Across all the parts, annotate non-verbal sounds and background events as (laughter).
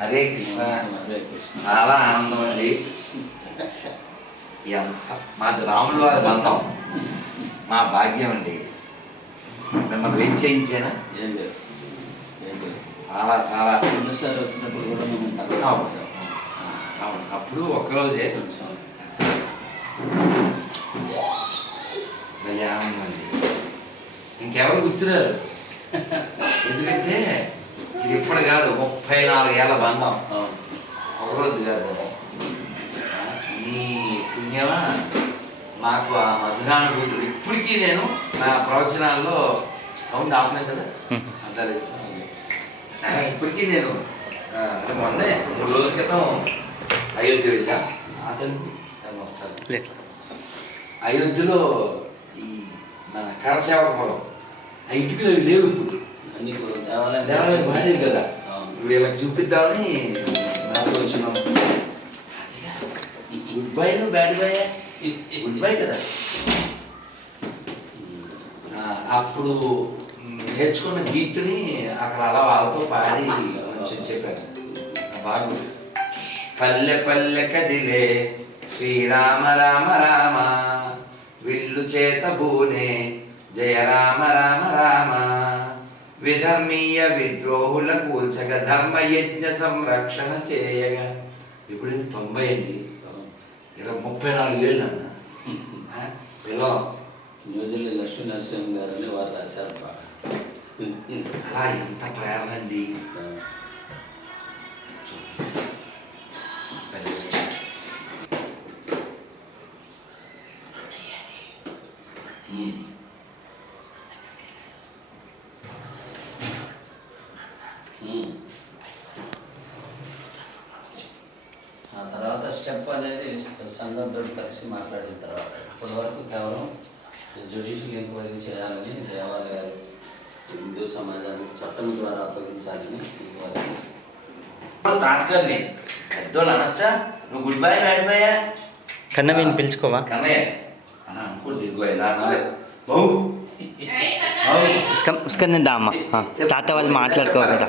హరే కృష్ణ. చాలా ఆనందం అండి. ఎంత మాది రాముల వారి బంధం మా భాగ్యం అండి. మిమ్మల్ని వెయిట్ చేయించానా? చాలా చాలా. రెండోసారి వచ్చినప్పుడు కూడా మనం. అవును. అప్పుడు ఒక్కరోజే భలే ఆనందం అండి. ఇంకెవరు గుర్తురారు? ఎందుకంటే ఇది ఇప్పుడు కాదు ముప్పై నాలుగేళ్ళ బంధం. అవును. ఒకరోజు కాదు నీ పుణ్యమా? నాకు ఆ మధురానుభూతులు ఇప్పటికీ నేను నా ప్రవచనాల్లో సౌండ్ ఆపలేదు కదా? అంతా ఇప్పటికీ నేను మొన్నే మూడు రోజుల క్రితం అయోధ్య వెళ్ళా. అతను తను వస్తారు అయోధ్యలో ఈ మన కరసేవకపురం ఆ ఇంటికి లేవు ఇప్పుడు. దేవాలయం దేవాలయం మారింది కదా. వీళ్ళకి చూపిద్దామని నాతో వచ్చినాం. గుడ్ బై నువ్వు బ్యాడ్ బై గుడ్ బై కదా. అప్పుడు నేర్చుకున్న గీతుని అక్కడ అలా వాళ్ళతో పాడి చెప్పాను బాగు పల్లె పల్లె కదిలే శ్రీరామ రామ రామ విల్లు చేత బూనే జయ రామ రామ రామ. విధర్మీయ విద్రోహుల కూల్చగ ధర్మయజ్ఞ సంరక్షణ చేయగా ఇప్పుడు తొంభై అండి అవును. ఇరవై ముప్పై నాలుగు ఏళ్ళు అన్న. పిల్లలం న్యూజిలాండ్ లక్ష్మీ నరసింహ గారని వారు రాశారు అలా ఎంత ప్రేరణ అండి. ఉమ్. స్టెప్ అనేది సంఘంతో కలిసి మాట్లాడిన తర్వాత ఇప్పటి వరకు కేవలం జ్యుడిషియల్ ఎంక్వైరీ చేయాలని దేవాలయాలు హిందూ సమాజానికి చట్టం ద్వారా అప్పగించాలని ఇవ్వాలి తాటకర్ని పెద్దోళ్ళు అనొచ్చా నువ్వు గుడ్ బై బ్యాడ్ బయ్యా కన్న వీని పిలుచుకోవా కన్నయ్య అని అనుకోడు దిగువ ఇలా అనాలి బావు బావు ఉస్క ఉస్కనే దా అమ్మ ఆ, తాత వాళ్ళు మాట్లాడుకో కదా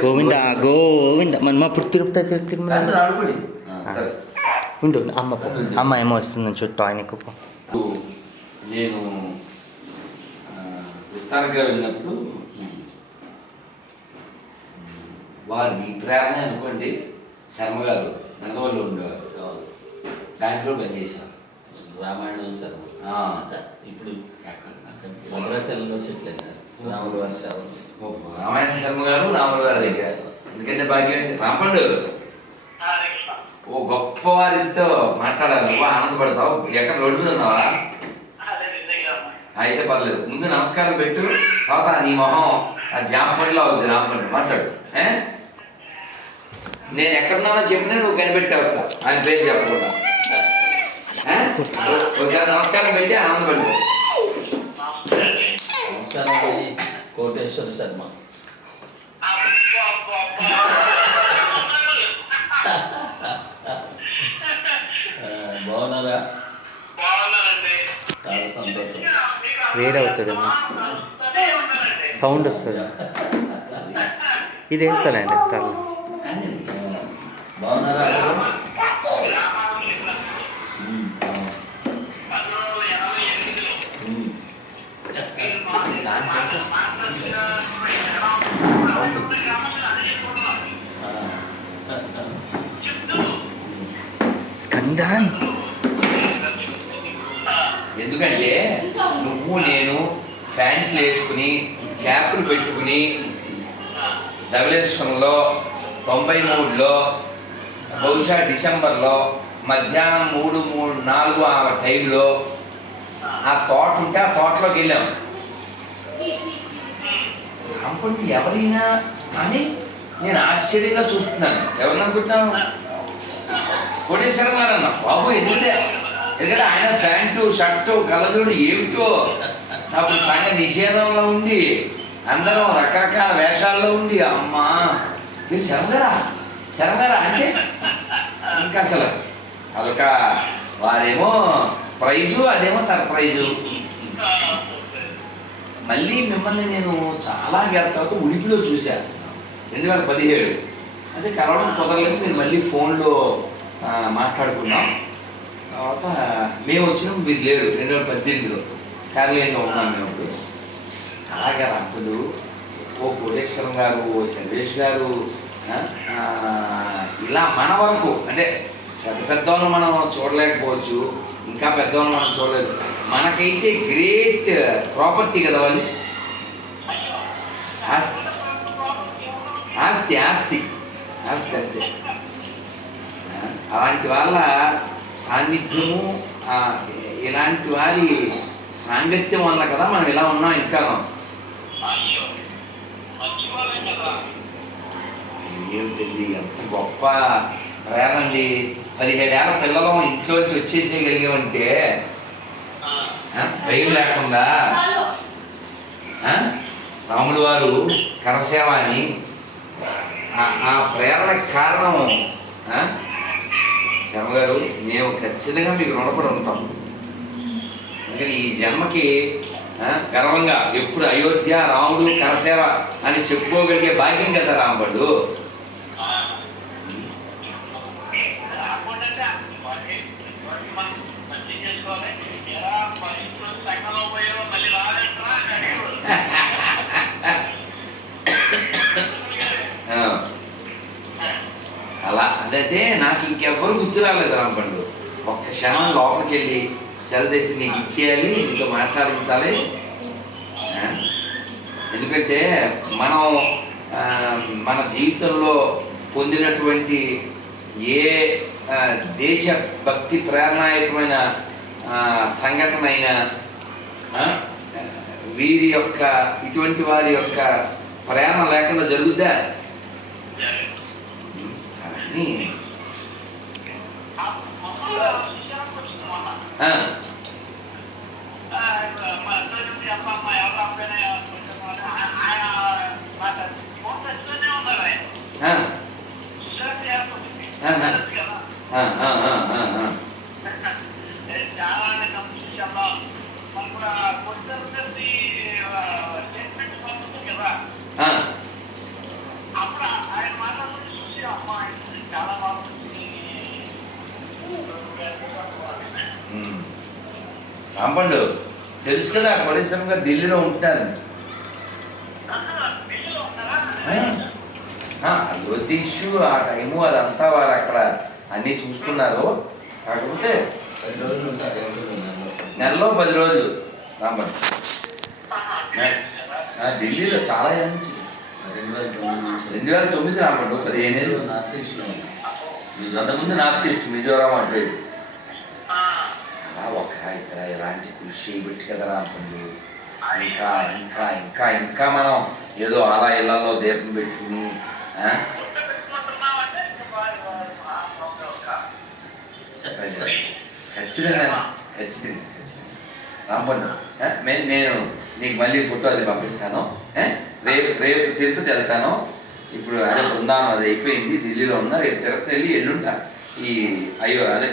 గోవింద గోవింద మన ఇప్పుడు తిరుపతి తిరు- తిరుమల అందరూ ఆడుకోండి సరే ఉండు అమ్మ పో. అమ్మ ఏమో వస్తుందని చుట్టూ ఆయనకు నేను విస్తారంగా వెళ్ళినప్పుడు వారు మీ ప్రేరణ అనుకోండి శర్మ గారు నడవల్లో ఉండేవారు బ్యాంకులో పనిచేశారు రామాయణం శర్మ. ఇప్పుడు? భద్రాచలంలో సెటిల్ అయినారు. రాముల వారి ఓ, రామాయణ శర్మ గారు రాములు గారి దగ్గర. ఎందుకంటే భాగ్యం రాంపండు ఓ గొప్ప వారితో మాట్లాడాలి. నువ్వు ఆనందపడతావు. ఎక్కడ రోడ్డు మీద ఉన్నావా? అయితే పర్లేదు. ముందు నమస్కారం పెట్టు. తర్వాత నీ మొహం ఆ జామ పండులో అవుద్ది. రాంపండు మాట్లాడు. ఏ? నేను ఎక్కడున్నానో చెప్పినా నువ్వు కనిపెట్టావు ఆయన పేరు చెప్పకుండా? ఒకసారి నమస్కారం పెట్టి ఆనందపడు. నమస్కారం కోటేశ్వర శర్మ. వేడవుతుంది అమ్మ సౌండ్ వస్తుంది ఇది వేస్తానండి తల స్కందాన్. ఎందుకంటే నువ్వు నేను ప్యాంట్లు వేసుకుని క్యాపులు పెట్టుకుని ధవలేశ్వరంలో తొంభై మూడులో బహుశా డిసెంబర్లో మధ్యాహ్నం మూడు మూడు నాలుగు ఆ టైంలో ఆ తోట ఉంటే ఆ తోటలోకి వెళ్ళాం. రాంపండి ఎవరైనా అని నేను ఆశ్చర్యంగా చూస్తున్నాను. ఎవరిని అనుకుంటున్నాను కోటేశ్వరం గారు అన్న బాబు ఎందుకు ఎందుకంటే ఆయన ప్యాంటు షర్టు కలజోడు ఏమిటో? అప్పుడు సంఘ నిషేధంలో ఉండి అందరం రకరకాల వేషాల్లో ఉంది. అమ్మా. మీరు శరంగరా శరంగరా అంటే? ఇంకా అసలు అదొక వారేమో ప్రైజు అదేమో సర్ప్రైజు. మళ్ళీ మిమ్మల్ని నేను చాలా గేళ్ళ తర్వాత ఉడిపిలో చూశాను రెండు వేల పదిహేడు. అదే కలవడం కుదరలేదు. మీరు మళ్ళీ ఫోన్లో మాట్లాడుకున్నాం. తర్వాత మేము వచ్చినాం మీరు లేరు. రెండు వేల పద్దెనిమిదిలో. కేరళలో ఉన్నాం మేము ఇప్పుడు. అలాగే అప్పుడు ఓ కోటేశ్వరం గారు ఓ సర్వేష్ గారు ఇలా మన వరకు అంటే పెద్ద పెద్దవాళ్ళు మనం చూడలేకపోవచ్చు ఇంకా పెద్దవాళ్ళు మనం చూడలేదు. మనకైతే గ్రేట్ ప్రాపర్టీ కదా వాళ్ళు. ఆస్తి. ఆస్తి ఆస్తి. ఆస్తి అంతే అలాంటి వాళ్ళ సాన్నిధ్యము ఇలాంటి వారి సాంగత్యం వల్ల కదా మనం ఇలా ఉన్నాం ఇంకా. ఏమిటండి ఎంత గొప్ప ప్రేరణ అండి పదిహేడేళ్ళ పిల్లలు ఇంట్లోంచి వచ్చేసేయగలిగామంటే భయం లేకుండా రాముడు వారు కరసేవ అని ఆ- ఆ ప్రేరణకు కారణం శర్మ గారు మేము ఖచ్చితంగా మీకు రుణపడి ఉంటాం అందుకని ఈ జన్మకి గర్వంగా ఎప్పుడు అయోధ్య రాముడు కరసేవ అని చెప్పుకోగలిగే భాగ్యం కదా రాంబడు ఆ. అదంటే నాకు ఇంకెవ్వరు గుర్తు రాలేదు రాంపండు. ఒక్క క్షణం లోపలికి వెళ్ళి సెల్ తెచ్చి నీకు ఇచ్చేయాలి నీతో మాట్లాడించాలి. ఎందుకంటే మనం మన జీవితంలో పొందినటువంటి ఏ దేశ భక్తి ప్రేరణాయకమైన సంఘటన అయినా వీరి యొక్క ఇటువంటి వారి యొక్క ప్రేరణ లేకుండా జరుగుద్దా? అవన్నీ ఆ, ఆ, ఆ, ఆ, ఆ, ఆ, ఆ. ఆ, ఉమ్. రాంపండు తెలుసు కదా గారు ఢిల్లీలో ఉంటున్నారని ఆ, అయోధ్య ఇష్యూ ఆ టైము అదంతా వారు అక్కడ అన్నీ చూసుకున్నారు. కాకపోతే పది రోజులు ఉంటారు ఎవరు నెలలో. నెలలో పది రోజులు రాంపండు. ఢిల్లీలో చాలా ఏళ్ళ నుంచి రెండు వేల తొమ్మిది రెండు వేల తొమ్మిది రాంపండు పదిహేను ఏళ్ళు. నార్త్ ఈస్ట్లో ఉంది. అంతకుముందు నార్త్ ఈస్ట్ మిజోరాం అటువైపు. ఒక ఇతర ఇలాంటి కృషి చేయబెట్టి కదా రాంపండు ఇంకా ఇంకా ఇంకా ఇంకా మనం ఏదో అలా ఇళ్ళలో దీపం పెట్టుకుని ఖచ్చితంగా ఖచ్చితంగా ఖచ్చితంగా. రాంపండు మే- నేను నీకు మళ్ళీ ఫోటో అది పంపిస్తాను రేపు రేపు తిరుపతి వెళ్తాను. ఇప్పుడు అదే బృందావనం అది అయిపోయింది ఢిల్లీలో ఉన్నా రేపు తిరుపతి వెళ్ళి ఎల్లుంటా ఈ అయ్యో అదే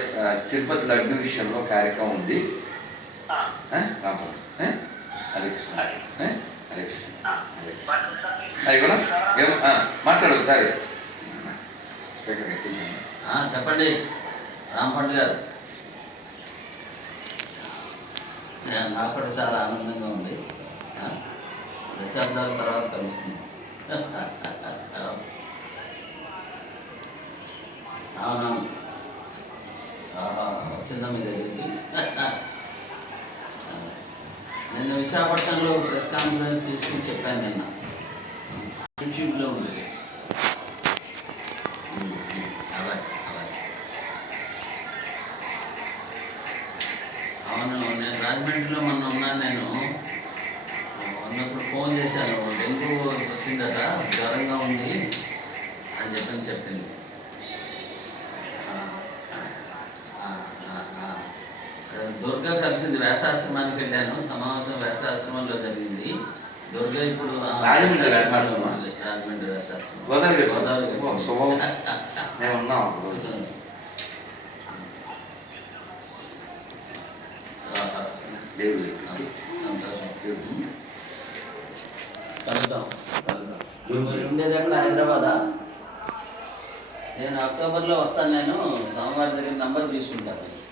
తిరుపతి లడ్డు విషయంలో కార్యక్రమం ఉంది? రాంపండు? హరే కృష్ణ? హరే కృష్ణ. హరే కృష్ణ. అది కూడా ఏమో ఆ, మాట్లాడు ఒకసారి. స్పీకర్ కట్టేసింది చెప్పండి. రాంపండు గారు. నేను నాకు కూడా చాలా ఆనందంగా ఉంది. దశాబ్దాల తర్వాత కలుస్తుంది (laughs) అవునా వచ్చిందా మీ దగ్గరికి? నిన్న విశాఖపట్నంలో ప్రెస్ కాన్ఫరెన్స్ తీసుకుని చెప్పాను నిన్న. యూట్యూబ్లో ఉంది అలాగే అలాగే. అవును నేను రాజమండ్రిలో మొన్న ఉన్నాను నేను. ఉన్నప్పుడు ఫోన్ చేశాను. డెంగ్యూ వచ్చిందట జ్వరంగా ఉంది అని చెప్పని చెప్పింది ఆ, ఆ, ఆ, ఆ. ఇక్కడ దుర్గా కలిసింది వేసాశ్రమానికి వెళ్ళాను. సమావేశం వేసాశ్రమంలో జరిగింది. దుర్గా ఇప్పుడు రాజమండ్రి గోదావరి. గోదావరి. మేము ఉన్నాం. దేవుడు హైదరాబాదా? నేను అక్టోబర్లో వస్తాను నేను. సోమవారి దగ్గర నంబర్ తీసుకుంటాను.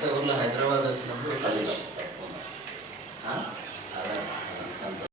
నేను అక్టోబర్లో హైదరాబాద్ వచ్చినప్పుడు తప్పకుండా ఆ?